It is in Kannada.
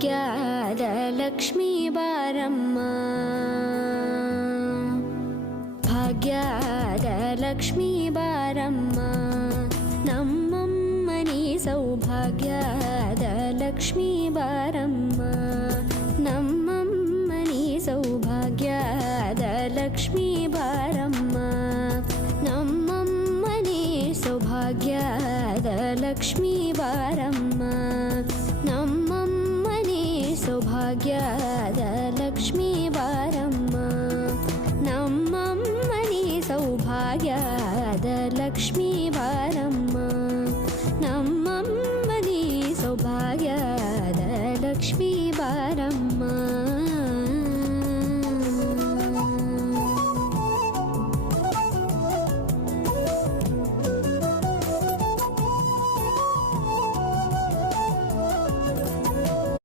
ಭಾಗ್ಯದ ಲಕ್ಷ್ಮೀ ಬಾರಮ್ಮ ಭಾಗ್ಯದ ಲಕ್ಷ್ಮೀ ಬಾರಮ್ಮ ನಮ್ಮಮ್ಮನಿ ಸೌಭಾಗ್ಯದ ಲಕ್ಷ್ಮೀ ಬಾರಮ್ಮ ನಮ್ಮಮ್ಮನಿ ಸೌಭಾಗ್ಯದ ಲಕ್ಷ್ಮೀ ಬಾರಮ್ಮ ನಮ್ಮಮ್ಮನಿ ಸೌಭಾಗ್ಯದ ಲಕ್ಷ್ಮೀ ಬಾರಮ್ಮ ನಮ್ಮಮ್ಮನಿ ಸೌಭಾಗ್ಯದ ಲಕ್ಷ್ಮೀ ಬಾರಮ್ಮ ನಮ್ಮಮ್ಮನಿ ಸೌಭಾಗ್ಯದ ಲಕ್ಷ್ಮೀ ಬಾರಮ್ಮ ನಮ್ಮಮ್ಮನಿ ಸೌಭಾಗ್ಯದ ಲಕ್ಷ್ಮೀ ಬಾರಮ್ಮ